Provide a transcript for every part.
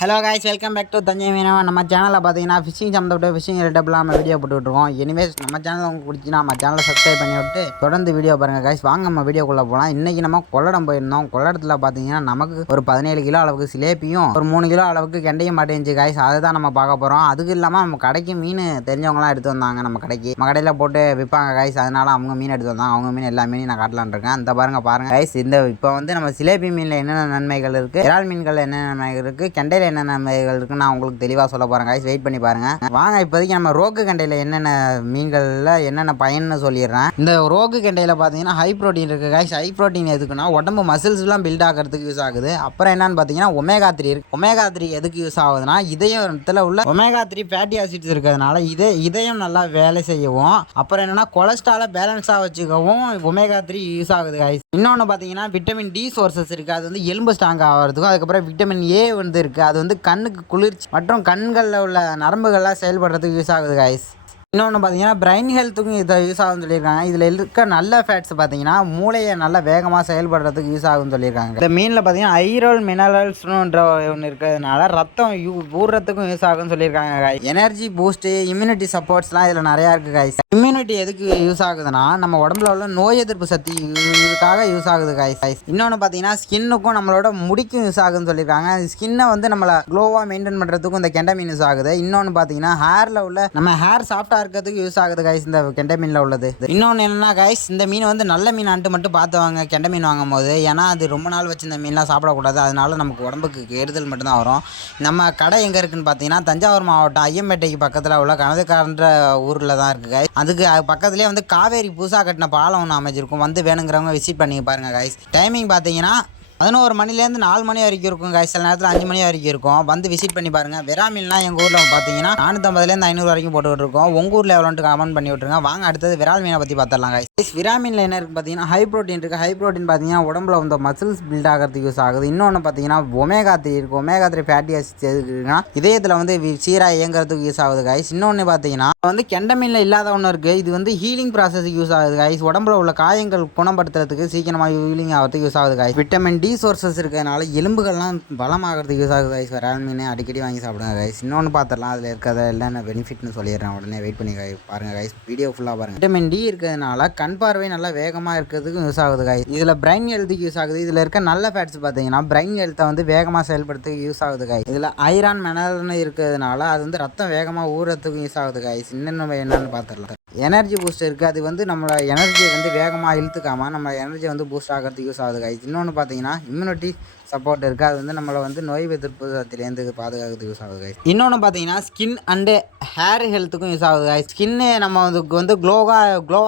Hello guys, welcome back to Thanjai Meenava. நம்ம சேனலில் பார்த்தீங்கன்னா ஃபிஷிங் சம்மந்தப்பட்ட ஃபிஷிங் ரிலேட்டபிளாக நம்ம வீடியோ போட்டுருக்கோம். எனிவேஸ் நம்ம சேனல் உங்களுக்கு பிடிச்சினா நம்ம சேனலை சப்ஸ்கிரைப் பண்ணி விட்டு தொடர்ந்து வீடியோ பாருங்கள் காய்ஸ். வாங்க நம்ம வீடியோக்குள்ளே போகலாம். இன்றைக்கி நம்ம கொள்ளடம் போயிருந்தோம். கொள்ளடத்தில் பார்த்தீங்கன்னா நமக்கு ஒரு 17 கிலோ அளவுக்கு சிலேப்பியும் ஒரு 3 கிலோ அளவுக்கு கெண்டையும் மாட்டேங்குச்சு காய்ஸ். அதை தான் நம்ம பார்க்க போகிறோம். அதுக்கு இல்லாமல் நம்ம கடைக்கு மீன் தெரிஞ்சவங்களாம் எடுத்து வந்தாங்க. நம்ம கடையில் போட்டு விற்பாங்க காய்ஸ். அதனால் அவங்க மீன் எடுத்து வந்தாங்க. அவங்க மீன் எல்லா மீனையும் நான் காட்டலான் இருக்கேன். அந்த பாருங்க காய்ஸ். இப்போ வந்து நம்ம சிலேபி மீனில் என்னென்ன நன்மைகள் இருக்குது, இறால் மீன்கள் என்னென்ன நன்மைகள் இருக்குது, கெண்டையில் என்னென்ன நன்மைகள் இருக்குன்னு நான் உங்களுக்கு தெளிவாக சொல்ல போகிறேன் காய்ஸ். வெயிட் பண்ணி பாருங்க. வாங்க இப்போதைக்கு நம்ம ரோகு கெண்டையில் என்னென்ன மீன்களில் என்னென்ன பயன்னு சொல்லிடுறேன். இந்த ரோகு கெண்டையில் பார்த்தீங்கன்னா ஹை ப்ரோட்டீன் இருக்குது காய்ஸ். ஹை ப்ரோட்டீன் எதுக்குன்னா உடம்பு மசில்ஸ்லாம் பில்ட் ஆகிறதுக்கு யூஸ் ஆகுது. அப்புறம் என்னன்னு பார்த்தீங்கன்னா ஒமேகா 3 இருக்கு. ஒமேகா 3 எதுக்கு யூஸ் ஆகுதுன்னா இதயத்தில் உள்ள ஒமேகா 3 ஃபேட்டி ஆசிட்ஸ் இருக்கிறதுனால இதயம் நல்லா வேலை செய்யவும், அப்புறம் என்னன்னா கொலஸ்ட்ராலை பேலன்ஸாக வச்சுக்கவும் ஒமேகா 3 யூஸ் ஆகுது காய்ஸ். இன்னொன்று பார்த்தீங்கன்னா விட்டமின் டி சோர்சஸ் இருக்குது. அது வந்து எலும்பு ஸ்ட்ராங் ஆகிறதுக்கும், அதுக்கப்புறம் விட்டமின் ஏ வந்து இருக்குது. அது வந்து கண்ணுக்கு குளிர்ச்சி மற்றும் கண்களில் உள்ள நரம்புகள்லாம் செயல்படுறதுக்கு யூஸ் ஆகுது காய்ஸ். இன்னொன்று பார்த்தீங்கன்னா பிரைன் ஹெல்த்துக்கும் இதை யூஸ் ஆகும்னு சொல்லியிருக்காங்க. இதில் இருக்க நல்ல ஃபேட்ஸ் பார்த்தீங்கன்னா மூளையை நல்லா வேகமாக செயல்படுறதுக்கு யூஸ் ஆகும்னு சொல்லியிருக்காங்க. இந்த மீனில் பார்த்தீங்கன்னா ஐரோல் மினரல்ஸ்ன்ற ஒன்று இருக்கிறதுனால ரத்தம் ஊறுறதுக்கும் யூஸ் ஆகும்னு சொல்லியிருக்காங்க. எனர்ஜி பூஸ்ட்டு, இம்யூனிட்டி சப்போர்ட்ஸ்லாம் இதில் நிறையா இருக்குது காய்ஸ். இம்யூனிட்டி எதுக்கு யூஸ் ஆகுதுன்னா நம்ம உடம்புல உள்ள நோய் எதிர்ப்பு சக்தி இதுக்காக யூஸ் ஆகுது காய்ஸ். இன்னொன்று பார்த்தீங்கன்னா ஸ்கின்னுக்கும் நம்மளோட முடிக்கும் யூஸ் ஆகுதுன்னு சொல்லியிருக்காங்க. ஸ்கின்னை வந்து நம்மளை க்ளோவாக மெயின்டைன் பண்ணுறதுக்கும் இந்த கெண்டை மீன் யூஸ் ஆகுது. இன்னொன்று பார்த்தீங்கன்னா ஹேரில் உள்ள நம்ம ஹேர் சாஃப்டாக இருக்கிறதுக்கு யூஸ் ஆகுது காய்ஸ் இந்த கெண்டை மீனில் உள்ளது. இன்னொன்று என்னன்னா காய்ஸ், இந்த மீன் வந்து நல்ல மீனான்ட்டு மட்டும் பார்த்து வாங்க கெண்டை மீன் வாங்கும் போது. ஏன்னா அது ரொம்ப நாள் வச்சு இந்த மீன்லாம் சாப்பிடக்கூடாது. அதனால நமக்கு உடம்புக்கு கெடுதல் மட்டும்தான் வரும். நம்ம கடை எங்கே இருக்குன்னு பார்த்தீங்கன்னா தஞ்சாவூர் மாவட்டம் ஐயம்பேட்டைக்கு பக்கத்தில் உள்ள கனதுக்காரன்ற ஊரில் தான் இருக்குது காய்ஸ். அதுக்கு பக்கத்துலேயே வந்து காவேரி புதுசாக கட்டின பாலம் ஒன்று அமைச்சிருக்கும். வந்து வேணுங்கிறவங்க விசிட் பண்ணி பாருங்க காய்ஸ். டைமிங் பார்த்தீங்கன்னா 11 மணிலேருந்து 4 மணி வரைக்கும் இருக்கும் காய்ஸ். சில நேரத்தில் 5 மணி வரைக்கும் இருக்கும். வந்து விசிட் பண்ணி பாருங்கள். விரால் எங்கள் ஊரில் பார்த்தீங்கன்னா 450லேருந்து 500 வரைக்கும் போட்டுக்கிட்டு இருக்கோம். உங்கள் ஊரில் எவ்வளோன்ட்டு கமெண்ட் பண்ணி விட்டுருங்க. வாங்க அடுத்தது விரால் மீனை பற்றி பார்த்துடலாம் காய்ஸ். விரால் மீனில் என்ன இருக்குது பார்த்தீங்கன்னா ஹை ப்ரோட்டீன் இருக்குது. ஹை ப்ரோட்டீன் பார்த்தீங்கன்னா உடம்புல வந்து மசில்ஸ் பில்ட் ஆகிறதுக்கு யூஸ் ஆகுது. இன்னொன்று பார்த்தீங்கன்னா ஒமேகா 3 இருக்குது. ஒமேகா 3 ஃபேட்டி ஆசிட்ஸ் இருக்குன்னா இதயத்தில் வந்து சீராக இயங்குறதுக்கு யூஸ் ஆகுது காய்ஸ். இன்னொன்று பார்த்தீங்கன்னா வந்து கெண்டை மீனில் இல்லாத ஒன்று இருக்குது. இது வந்து ஹீலிங் ப்ராசஸுக்கு யூஸ் ஆகுது காய்ஸ். உடம்புல உள்ள காயங்கள் குணப்படுத்துறதுக்கு சீக்கிரமாக ஹீலிங் ஆகிறதுக்கு யூஸ் ஆகுது காய்ஸ். விட்டமின் டி சோர்சஸ் இருக்கிறதுனால எலும்புகள்லாம் பலமாகிறதுக்கு யூஸ் ஆகுது காய்ஸ். விரால் மீன் அடிக்கடி வாங்கி சாப்பிடுங்க காய்ஸ். இன்னொன்று பார்த்துடலாம் அதில் இருக்கிறத என்னென்ன பெனிஃபிட்னு சொல்லிடுறேன். உடனே வெயிட் பண்ணி பாருங்கள் காய்ஸ். வீடியோ ஃபுல்லாக பாருங்கள். விட்டமின் டி இருக்கிறதுனால கண் பார்வை நல்லா வேகமாக இருக்கிறதுக்கு யூஸ் ஆகுது காய்ஸ். இதில் பிரைன் ஹெல்த்துக்கு யூஸ் ஆகுது. இதில் இருக்க நல்ல ஃபேட்ஸ் பார்த்தீங்கன்னா பிரைன் ஹெல்த்தை வந்து வேகமாக செயல்படுறதுக்கு யூஸ் ஆகுது காய்ஸ். இதில் ஐரான் மினரல்னு இருக்கிறதுனால அது வந்து ரத்தம் வேகமாக ஊறுறதுக்கும் யூஸ் ஆகுது காய்ஸ். இன்னும் என்னென்னு பார்த்துடலாம். எனர்ஜி பூஸ்ட் இருக்குது. அது வந்து நம்மளோட எனர்ஜியை வந்து வேகமாக இழுத்துக்காமல் நம்ம எனர்ஜி வந்து பூஸ்ட் ஆகிறதுக்கு யூஸ் ஆகுது காய்ஸ். இன்னொன்று பார்த்தீங்கன்னா இம்யூனிட்டி சப்போர்ட் இருக்குது. அது வந்து நம்மளை வந்து நோய் எதிர்ப்பு சக்தியிலேருந்து பாதுகாக்கிறதுக்கு யூஸ் ஆகுது காய்ஸ். இன்னொன்று பார்த்தீங்கன்னா ஸ்கின் அண்டு ஹேர் ஹெல்த்துக்கும் யூஸ் ஆகுது காய்ஸ். ஸ்கின்னு நம்ம வந்து க்ளோ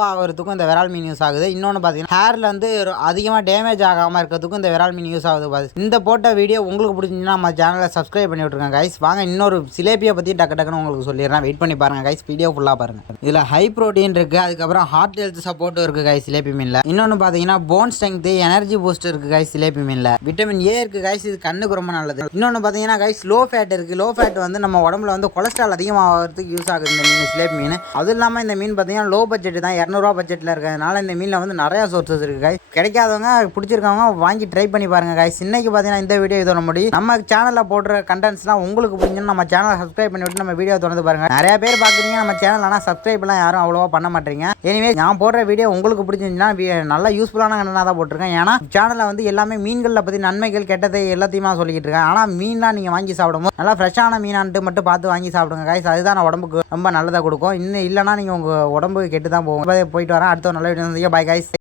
ஆகிறதுக்கும் இந்த விரால் மீன் யூஸ் ஆகுது. இன்னொன்று பார்த்தீங்கன்னா ஹேரில் வந்து அதிகமாக டேமேஜ் ஆகாமல் இருக்கிறதுக்கும் இந்த விரால் மீன் யூஸ் ஆகுது. இந்த போட்ட வீடியோ உங்களுக்கு பிடிச்சிங்கன்னா நம்ம சேனலை சப்ஸ்கிரைப் பண்ணி விட்ருங்க காய்ஸ். வாங்க இன்னொரு சிலேபியை பற்றி டக்குன்னு உங்களுக்கு சொல்லிடுறேன். வெயிட் பண்ணி பாருங்கள் காய்ஸ். வீடியோ ஃபுல்லாக பாருங்கள். இதில் ஹை ப்ரோட்டீன் இருக்குது. அதுக்கப்புறம் ஹார்ட் ஹெல்த் சப்போர்ட்டும் இருக்குது காய்ஸ் சிலேபி மீனில். இன்னொன்று பார்த்தீங்கன்னா போன் ஸ்ட்ரென்த், எனர்ஜி பூஸ்ட் இருக்குது காய்ஸ் சிலேபி மீனில். விட்டமின் ஏ இருக்குது காய்ஸ். இது கண்ணுக்கு ரொம்ப நல்லது. இன்னொன்று பார்த்தீங்கன்னா காய்ஸ் லோ ஃபேட் இருக்குது. லோ ஃபேட் வந்து நம்ம உடம்புல வந்து கொலஸ்ட்ரால் அதிகமாகிறதுக்கு யூஸ் ஆகுது இந்த மீன் சிலேபி மீன். அதுவும் இல்லாமல் இந்த மீன் பார்த்தீங்கன்னா லோ பட்ஜெட் தான், 200 பட்ஜெட்டில் இருக்கிறதுனால இந்த மீனில் வந்து நிறையா சோர்சஸ் இருக்குது காய்ஸ். கிடைக்காதவங்க பிடிச்சிருக்கவங்க வாங்கி ட்ரை பண்ணி பாருங்க காய்ஸ். இன்னைக்கு பார்த்தீங்கன்னா இந்த வீடியோ இதோட முடியும். நம்ம சேனலில் போடுற கண்டென்ட்ஸ்லாம் உங்களுக்கு பிடிக்குன்னு நம்ம சேனலை சப்ஸ்கிரைப் பண்ணி விட்டு நம்ம வீடியோ தொடர்ந்து பாருங்கள். நிறைய பேர் பார்க்குறீங்க நம்ம சேனல், ஆனால் சப்ஸ்கிரைப்லாம் யாரும் அவ்வளோவா பண்ண மாட்டேங்க. எனவே நான் போடுற வீடியோ உங்களுக்கு பிடிச்சிருந்துச்சுன்னா நல்லா யூஸ்ஃபுல்லான கண்டென்ட்டாக தான் போட்டிருக்கேன். ஏன்னா சேனலில் வந்து எல்லாமே மீன்களை பற்றி நன்மைகள் கெட்டதை எல்லாத்தையுமே சொல்லிக்கிட்டு இருக்கேன். ஆனால் மீன்லாம் நீங்கள் வாங்கி சாப்பிடும்போது நல்லா ஃப்ரெஷ்ஷான மீனான்ட்டு மட்டும் பார்த்து வாங்கி சாப்பிடுங்க காய்ஸ். அதுதான் உடம்புக்கு ரொம்ப நல்லதாக கொடுக்கும். இன்னும் இல்லைனா நீங்கள் உங்கள் உடம்புக்கு கெட்டு தான் போகும். போயிட்டு வரேன். அடுத்த நல்ல வீடியோ. Bye guys.